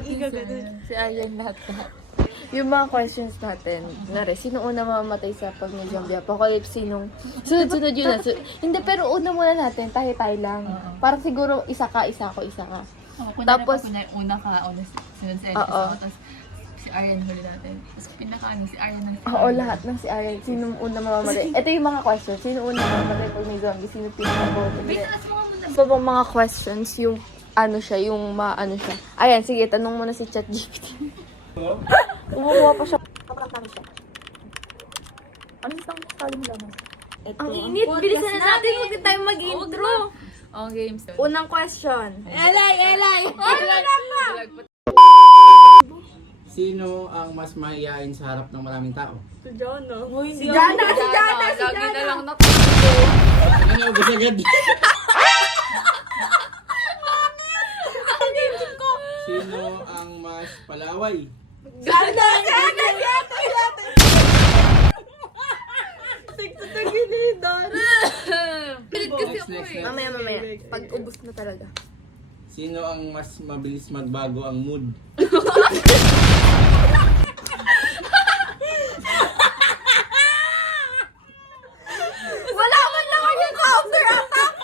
Si Aryan lahat. Yung mga questions natin, nare, sino una mamamatay sa pag may zombie apocalypse? Sinong sunod-sunod yun na. Hindi, pero una muna natin, tayo-tayo lang. Parang siguro isa ka, isa ako, isa ka. Tapos, una ka, sunod sa Oo. tapos si Aryan huli natin. Tapos si Aryan ng Oo, lahat ng si Aryan. Sino una mamamatay? Ito yung mga questions. Sino una mamamatay pag may zombie? Sino pinaka-boto? Ito bang mga questions, yung ano siya, yung maano siya. Ayan, sige, tanong mo na si ChatGPT. Umukuha pa siya. Kapag namin siya. Ano yung sabi mo lang? Ang init, bilisan na natin, huwag na tayo mag-intro. games. Unang question. Elay! Sino ang mas mahihain sa harap ng maraming tao? Si Jana! Lagi na lang na Ano, agad-agad? Sino ang mas palaway? Next. Mamaya. Pag ubos na talaga. Sino ang mas mabilis magbago ang mood? Wala man lang kayo counter attack!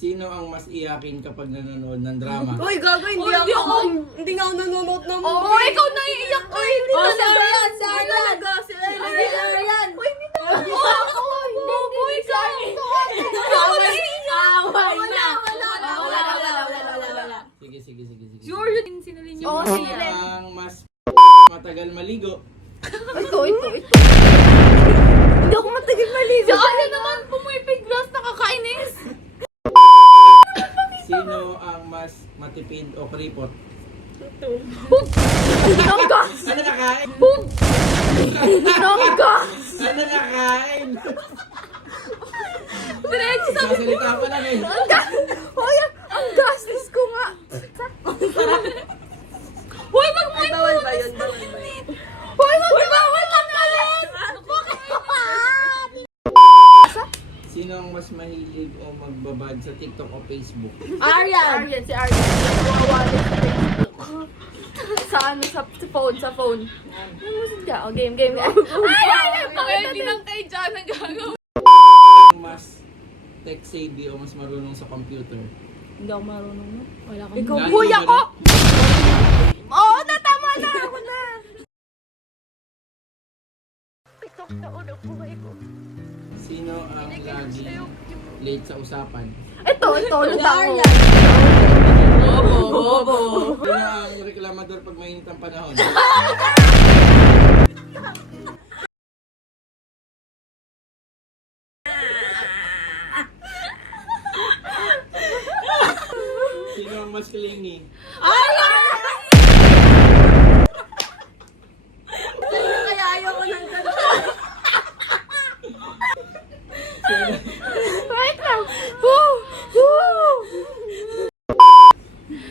Sino ang mas iyakin kapag nanonood ng drama? Uy, gago, hindi ako. Hindi nga ako nanonood ng movie. Oo, ikaw naiiyak ko eh. Oh, si Aryan! Si Aryan! Uy, hindi na ako. Bobo, ikaw. Wala. Sige. Sure, yun sinulin niyo. Oo, Sino sige. ang mas matagal maligo? Ito. Hindi ako matagal maligo. Si Arya naman, pumipig glass, nakakainis. Sino ang mas matipid o kripot? Nonggas! Ano nakain? Nonggas! Ano nakain? Diretso sa Sasalita pa lang eh. Hoy, ang gastos ko nga! Hoy, wag mo Bawal ba yun? Hoy, bawal lang kalit! Sino ang mas mahilig o magbabad sa TikTok o Facebook? Aryan, si Aryan. Nawawala sa Facebook. Sa phone. Ano mo siya? O, game. Ay! Pwede lang kay Jan ang gagawin. Mas tech savvy o mas marunong sa computer? Hindi ako marunong na. Wala akong... Ikaw, Huy, ako! Oo, natama na ako na! TikTok na unang buhay ko. Sino ang lagi late sa usapan? Ito, ulit ako. Bobo. Sino ang reklamador pag mainit ang panahon? Sino ang mas clingy? Kaya ayoko ng ganun. Wait lang.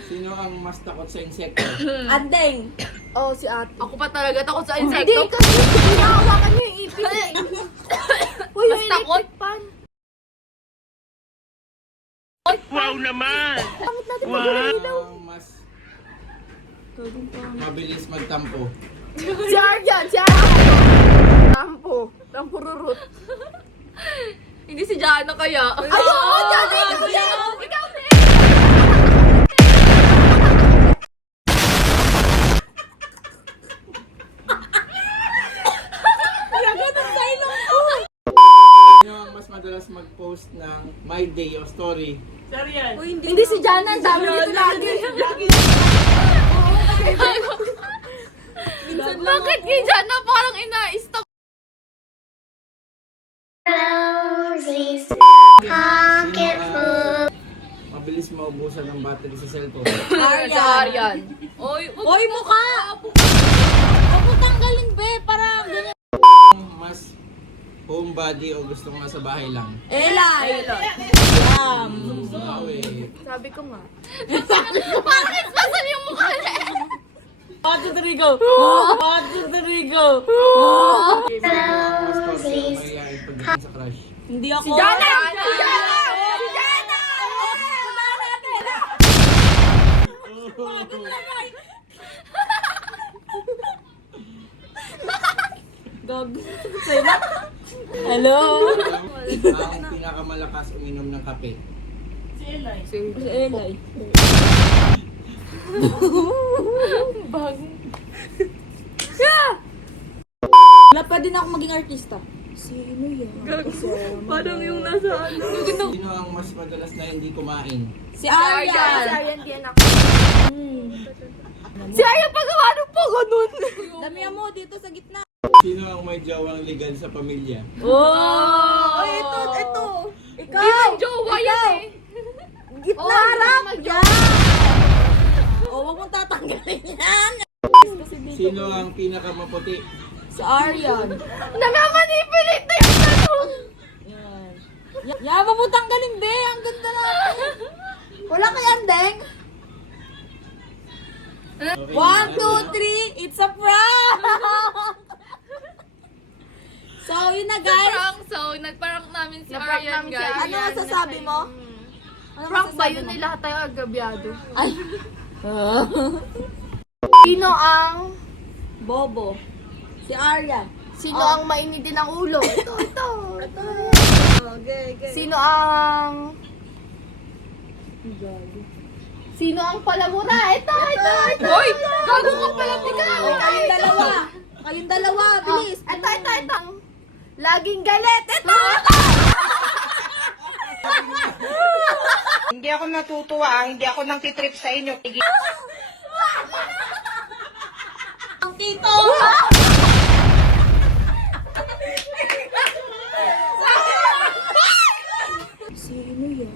Sino ang mas takot sa insekto? Andeng. Oh, si ate. Ako pa talaga takot sa Hindi, insekto. kasi hinahawakan niyo yung ipis. Uy, Mas yung takot? electric pan. Wow naman! Pangit natin Wow! mag-ilaw. Ang mas mabilis magtampo? Si Aryan. Tampo rurut. Hindi si Jana kaya. Ayoko, Jana! Ikaw na Sino ang mas madalas mag-post ng My Day o Story? Hindi si Jana. Ang dami nito lagi. Bakit kay Jana parang ina-stop? Sino ang mabilis maubusan ng battery sa cellphone? Si Aryan. Oy, mukha! Huwag mo tanggalin, be. Parang ganyan. Mas homebody o gusto mo nasa bahay lang? Elay! Sabi ko nga. parang expression yung mukha niya. 1, 2, 3, go! 1, 2, 3, go! Sino ang mas torpe o mahihain pagdating sa crush? Hindi ako. Si Jana! Hello? Ang pinakamalakas uminom ng kape. Si Elay. Wala pa din ako maging artista. Sino yan? Parang yung nasa ano. Sino ang mas madalas na hindi kumain? Si Aryan! Si Aryan din ako. Si Aryan pagawa nung po ganun. Damihan mo dito sa gitna. Sino ang may jawang legal sa pamilya? Oh! Ito! Ikaw! Di ba jowa yan eh? Gitna harap! Oh, huwag mong tatanggalin yan! Sino ang pinakamaputi? Si Aryan. Namamanipulate na yung ganun. Yan, huwag mong tanggalin, be! Ang ganda natin! Wala kayang deng? Okay, 1, 2, 3, it's a prank! So, yun na guys. Prank, so nagprank namin si Naprank Aryan, namin si guys. Ano masasabi mo? Ano Prank ba masasabi yun mo? nila tayo agabyado? Ay. Sino ang Bobo. Si Aryan. Sino ang mainitin ang ulo? Ito. Okay. Sino ang Sino ang palamura? Ito. Hoy! Gago ka pala, ikaw! Kayong dalawa, bilis. Ito. Laging galit. Ito. Hindi ako natutuwa, hindi ako nang titrip sa inyo. Ang tito. Sino yan?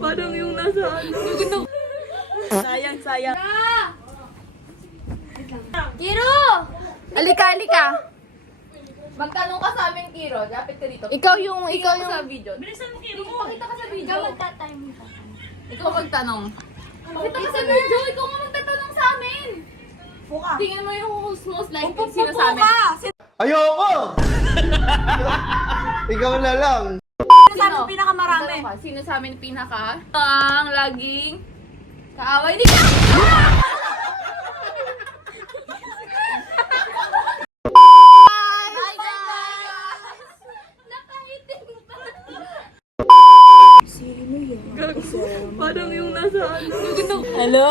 Parang yung nasa ano. Sayang. Kiro! Alika. Magtanong ka sa amin, Kiro. Lapit ka dito. Ikaw yung sa video. Bilisan mo, Kiro. Pakita ka sa video. Ikaw magtanong. Pakita ka sa video. Ikaw nga magtatanong sa amin. Puka. Tingnan mo yung most likely Puka. sino sa amin. Ayoko! Ikaw na lang. Sino sa amin pinakamarami? Tanong ka, sino sa amin pinaka? Ang laging kaaway ni ka! Bye, guys! Nakaitim pa. Sino yan? Parang yung nasa ano. Hello?